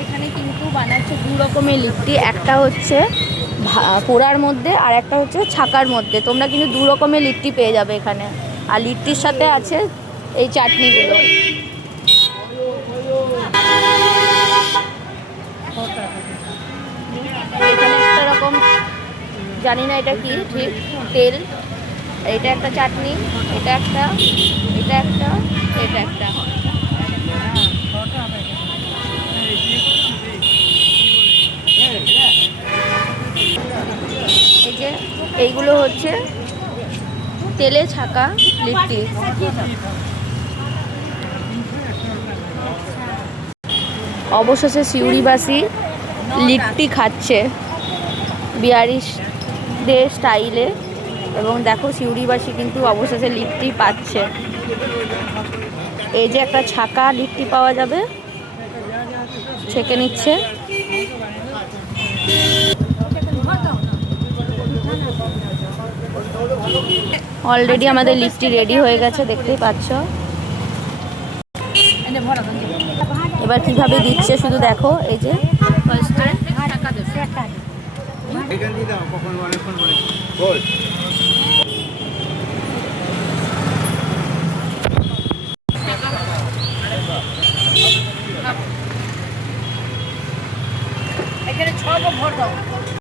এখানে কিন্তু বানাচ্ছে দু রকমের লিট্টি, একটা হচ্ছে পোড়ার মধ্যে আর একটা হচ্ছে ছাকার মধ্যে। তোমরা কিন্তু দু রকমের লিট্টি পেয়ে যাবে এখানে। আর লিট্টির সাথে আছে এই চাটনিগুলো। এখানে একটা রকম জানি না এটা কি ঠিক তেল, এটা একটা চাটনি, এটা একটা, এটা একটা, এটা একটা। এই যে এইগুলো হচ্ছে তেলে ছাকা লিট্টি। অবশেষে সিউড়িবাসী লিট্টি খাচ্ছে বিহারিদের স্টাইলে, এবং দেখো সিউড়িবাসী কিন্তু অবশেষে লিট্টি পাচ্ছে। এই যে একটা ছাকা লিট্টি পাওয়া যাবে, ছেঁকে নিচ্ছে। অলরেডি আমাদের লিট্টি রেডি হয়ে গেছে, দেখতেই পাচ্ছ। এবার কিভাবে দিচ্ছে শুধু দেখো। এই যে ফার্স্টে